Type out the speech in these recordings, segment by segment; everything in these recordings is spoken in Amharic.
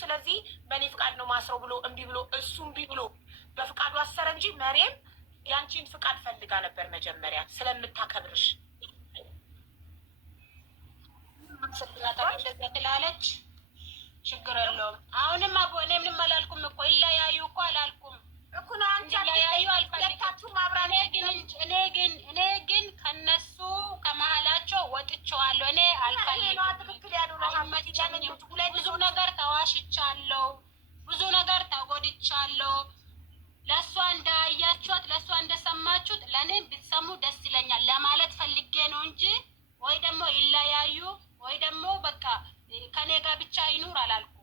ስለዚህ በእኔ ፍቃድ ነው ማስረው ብሎ እምቢ ብሎ እሱ እምቢ ብሎ በፍቃዱ አሰረ እንጂ መሬም ያንቺን ፍቃድ ፈልጋ ነበር መጀመሪያ ስለምታከብርሽ ትላለች። ችግር የለውም። አሁንም አቦ እኔ ምንም አላልኩም እኮ ይለያዩ እኮ አላልኩም እኮ ነው አንቺ ይለያዩ አልፈልግም። እኔ ግን ከነሱ ከመሀላቸው ወጥቼዋለሁ። እኔ አልፈልግም። ብዙ ነገር ተዋሽቻለሁ፣ ብዙ ነገር ተጎድቻለሁ። ለእሷ እንዳያችኋት ለእሷ እንደሰማችሁት ለእኔ ብትሰሙ ደስ ይለኛል ለማለት ፈልጌ ነው እንጂ ወይ ደግሞ ይለያዩ ወይ ደግሞ በቃ ከኔ ጋር ብቻ ይኑር አላልኩም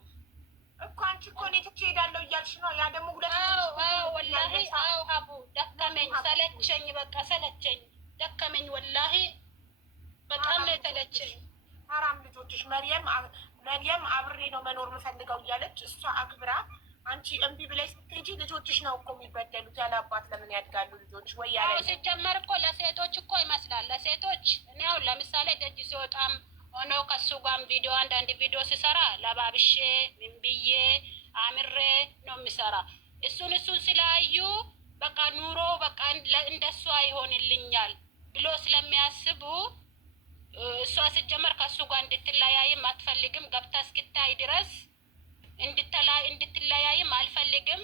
እኮ። አንቺ እኮ እኔ ትቼ እሄዳለሁ እያልሽ ነው። ያ ደግሞ ሁለት ወላሂ አቡ ደከመኝ፣ ሰለቸኝ፣ በቃ ሰለቸኝ፣ ደከመኝ። ወላሂ በጣም ነው የተለቸኝ። ሀራም ልጆችሽ መርየም አብሬ ነው መኖር የምፈልገው እያለች እሷ አክብራ አንቺ እምቢ ብለሽ ስትሄጂ ልጆችሽ ነው እኮ የሚበደሉት። ያለ አባት ለምን ያድጋሉ ልጆች? ወይ ያለ ሲጀመር እኮ ለሴቶች እኮ ይመስላል። ለሴቶች እኔ አሁን ለምሳሌ ደጅ ሲወጣም ሆኖ ከሱ ጋርም ቪዲዮ አንዳንድ ቪዲዮ ሲሰራ ለባብሼ ምን ብዬ አምሬ ነው የሚሰራ። እሱን ስላዩ በቃ ኑሮ በቃ እንደሷ ይሆንልኛል ብሎ ስለሚያስቡ እሷ ሲጀመር ከሱ ጋር እንድትለያይም አትፈልግም። ገብታ እስክታይ ድረስ እንድትለያይም አልፈልግም።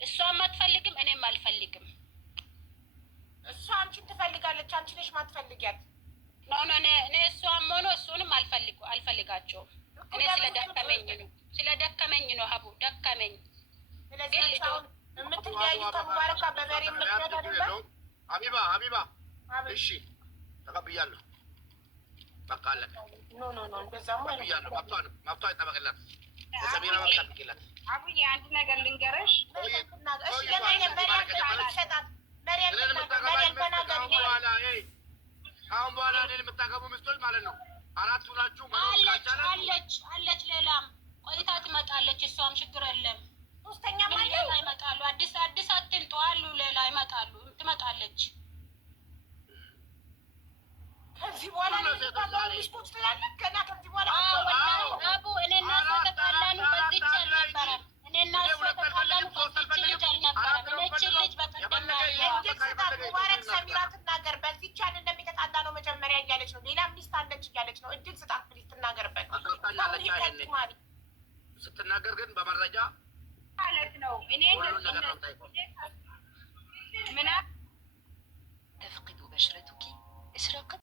እሷም አትፈልግም፣ እኔም አልፈልግም። እሷ አንቺን ትፈልጋለች፣ አንቺ ነሽ ማትፈልጊያት። ኖ እኔ እሷም ሆኖ እሱንም አልፈልጋቸውም። እኔ ስለደከመኝ ነው ሀቡ ደከመኝ። ስለዚህ የምትለያዩ ከሙባረካ በመሬት ምክንያት አይደለም። ሀቢባ እሺ ተቀብያለሁ። በቃ አለቀ። ኖ እንደዛማ ተቀብያለሁ። መብቷ ይጠበቅላት። ሰሚራ መብት ጠብቂላት። አቡዬ አንድ ነገር ልንገርሽ። አሁን በኋላ እኔን የምታገቡ ምስቶች ማለት ነው 4 ሁናችሁ አለች። ሌላም ቆይታ ትመጣለች። እሷም ችግር የለም። ሶስተኛ ሌላ ይመጣሉ። አዲስ አትምጡ አሉ። ሌላ ይመጣሉ። ትመጣለች። ከዚህ በኋላ ሚስቶች ትላለች ገና ከዚህ በኋላ አቡ እኔ እና እሷ ተጣላኑ። በዚች አልነበረም። እኔ እና እሷ ተጣላኑ። በዚች ልጅ አልነበረም። እነች ልጅ በቀደም ሙባረክ ሰሚራ ትናገር። በዚች ያን እንደሚተጣላ ነው መጀመሪያ እያለች ነው። ሌላ ሚስት አለች እያለች ነው። እድል ስጣት ፕሊዝ ትናገርበት። ስትናገር ግን በመረጃ ማለት ነው። እኔ تفقد بشرتك إشراقة